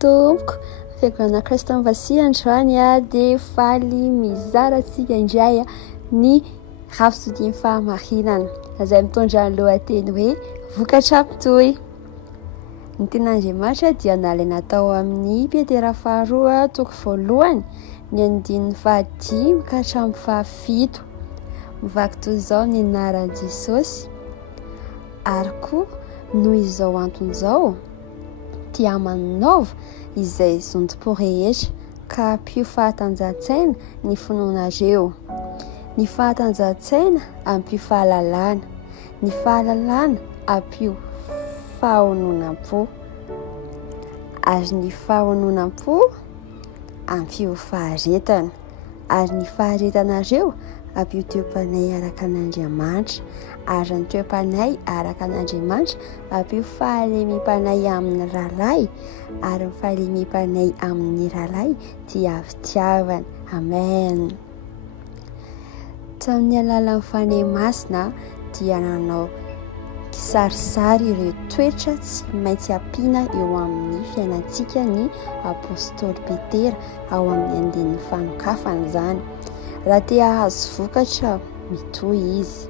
tompoko fiakarana Kristy Vasia androany dia faly mizara antsika indray ny rafitsodiny fahamarinana izay mitondra ny lohateny hoe vokatra mitohy. Ny ten'Andriamanitra dia nalaina tao amin'ny Petera faharoa toko voalohany ny andininy fahadimy ka hatramin'ny fahafito. Mivaky toy izao ny anaran'i Jesosy ary koa noho izao antony izao dia manova izay zontom-po rehetra ka ampio fahatanjahantsaina ny finoanareo. Ny fahatanjahantsaina ampio fahalalana, ny fahalalana ampio fahononam-po ary ny fahononam-po ampio faharetana ary ny faharetanareo ampio toepanay araka an'Andriamanitra ary ny toepanay araka an'Andriamanitra ampio fahalemem-panay amin'ny rahalahy ary ny fahalemem-panay amin'ny rahalahy dia fitiavana. Amen. Tamin'ny alalan'ny fanahy masina dia nanao kisarisary ireo toetra tsy maintsy ampiana eo amin'ny fiainantsika ny apôstôly Petera ao amin'ny andinin'ny fanokafana izany. Raha te hahazo vokatra mitohy izy.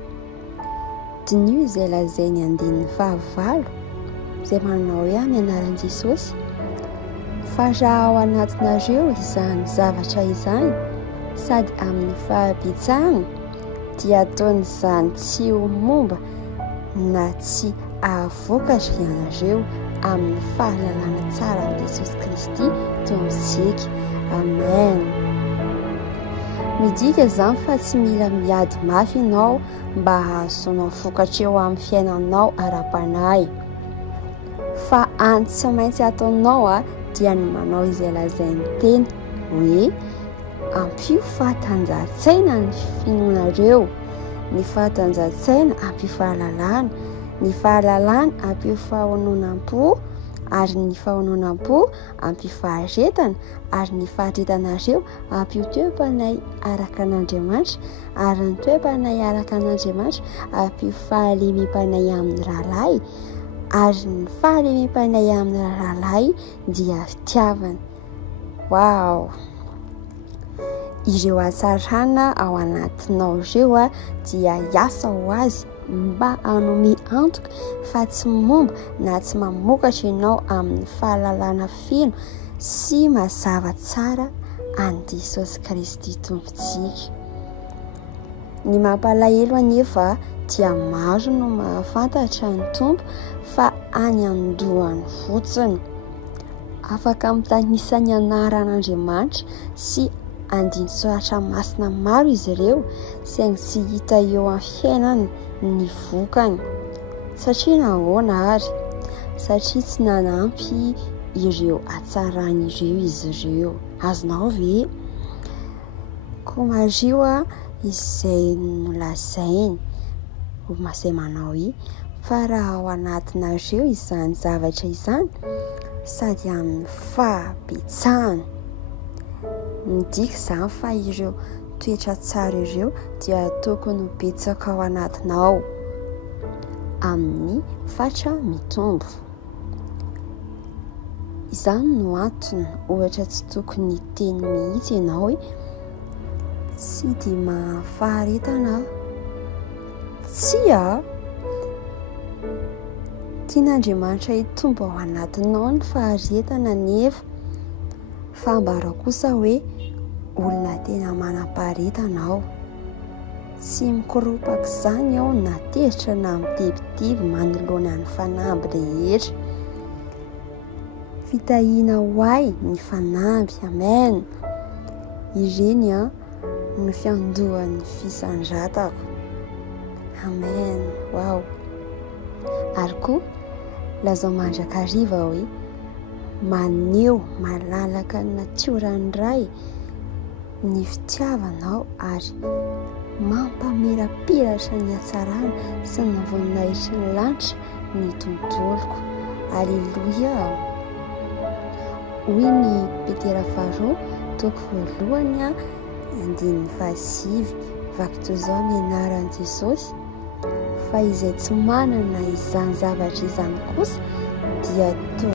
Dinio izay lazainy andinin'ny fahavalo izay manao hoe amin'ny anaran'i Jesosy. Fa raha ao anatinareo izany zavatra izany sady amin'ny fahabetsahana dia ataony izany tsy ho momba na tsy ahavokatra ianareo amin'ny fahalalana tsara amin'i Jesosy Kristy teo amintsika. Amen. Midika izany fa tsy mila miady mafy ianao mba hahazoanao vokatra eo amin'ny fiainanao ara-panahy. Fa any tsy maintsy ataonao dia ny manao izay lazainy teny hoe ampio fahatanjahantsaina ny finoanareo, ny fahatanjahantsaina ampio fahalalana, ny fahalalana ampio fahononam-po ary ny fahononam-po ampio faharetana ary ny faharetanareo ampio toepanay araka an'Andriamanitra ary ny toepanay araka an'Andriamanitra ampio fahalemem-panay amin'ny rahalahy ary ny fahalemem-panay amin'ny rahalahy dia fitiavana. Wow! Ireo hatsarana ao anatinao ireo dia hiasa ho azy mba hanome antoka fa tsy momba na tsy mamokatra ianao amin'ny fahalalana feno sy mazava tsara an'i Jesosy Kristy tompontsika. Ny mampalahelo anefa dia maro no mahafantatra ny tompo fa any andohany fotsiny. Afaka mitanisa ny anaran'Andriamanitra sy andin-tsoratra masina maro izy ireo saingy tsy hita eo amin'ny fiainany ny vokany. Satria nahoana ary? Satria tsy nanampy ireo hatsarany ireo izy ireo. Azonao ve? Koa mario izay nolazainy izay manao hoe fa raha ao anatinareo izany zavatra izany sady amin'ny fahabetsahana. Midika izany fa ireo toetra tsara ireo dia tokony ho betsaka ao anatinao amin'ny fatra mitombo. Izany no antony ohatra tsy tokony teny mihitsy ianao hoe tsy dia mahafaharetana. Tsia! Tian'Andriamanitra hitombo ao anatinao ny faharetana nefa fa ambara kosa hoe olona tena manam-paharetana ao. Tsy mikoropaka izany ao na tezitra na mitebiteby manoloana ny fanamby rehetra. Fitahiana ho ahy ny fanamby. Amen. Ireny no fiandohan'ny fisandrantako. Amen. Wow. Ary koa lazao mandrakariva hoe maneho malalaka ny natiorany ray ny fitiavanao ary mampamirapiratra ny hatsarana sy ny voninahitry ny lanitra ny tontoloko. Alleluia. Hoy ny Petera faharoa toko voalohany andininy fahasivy. Vaky toy izao ny anaran'i Jesosy. Fa izay tsy manana izany zavatra izany kosa dia